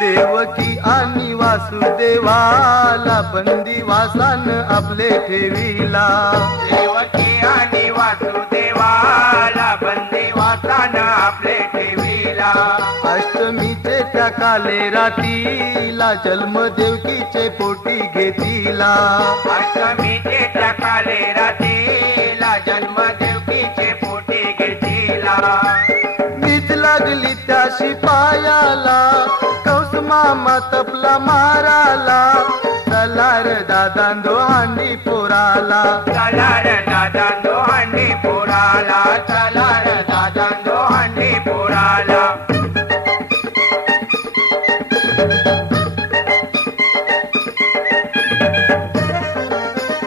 देवकी आणि वासुदेवाला बंदिवासान आपले ठेविला. देवकी आणि वासुदेवाला बंदिवासान आपले ठेविला. अष्टमीचे त्या काले रातीला जन्म देवकीचे पोटी घेतिला. अष्टमीचे त्या काले रातीला जन्म देवकीचे पोटी घेतिला. मीच लागली त्या शिपायाला कंस मामा तपला माराला. चला रे दादांदो हांडी पोराला. चला रे दादांदो हांडी पोराला. चला रे दादांदो हांडी पोराला.